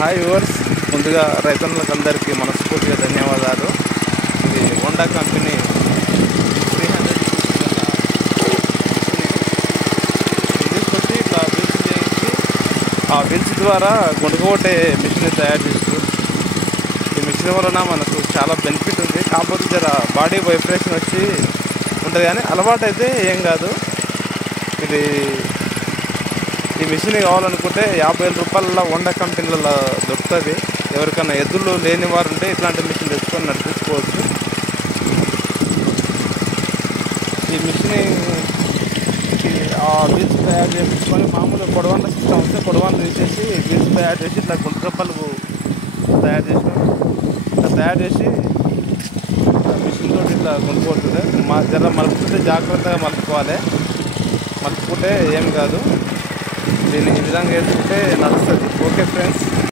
Hi viewers, ముందుగా రైతన్నలకు అందరికీ మనస్ఫూర్తిగా ధన్యవాదాలు. ఇది హోండా కంపెనీ 300 తీసుకొచ్చి ఇట్లా వీల్స్ చేయించి ఆ వీల్స్ ద్వారా గుంటకొట్టే మిషన్ తయారు చేస్తారు. ఈ మిషన్ వలన మనకు చాలా బెనిఫిట్ ఉంది. కాకపోతే జర బాడీ వైబ్రేషన్ వచ్చి ఉంటుంది, కానీ అలవాటు అయితే ఏం కాదు. ఇది ఈ మిషన్ కావాలనుకుంటే 50,000 రూపాయల హోండా కంపెనీలలో దొరుకుతుంది. ఎవరికైనా ఎద్దులు లేని వారు ఉంటే ఇట్లాంటి మిషన్ తెచ్చుకొని నడిపించుకోవచ్చు. ఈ మిషన్ ఆ వీల్స్ తయారు చేసుకొని మామూలుగా పొడవన్న సిస్టమ్ వస్తే పొడవన్న తీసేసి వీల్స్ తయారు చేసి ఇట్లా గుంట రూపాయలు తయారు చేసినాం. ఇట్లా తయారు చేసి మిషన్ తోటి ఇట్లా కొనుక్కోతుంది. జర మలుపుకుంటే జాగ్రత్తగా మలుపుకోవాలి. మలుపుకుంటే ఏం కాదు. దీన్ని ఈ విధంగా వేసుకుంటే నడుస్తుంది. Okay friends.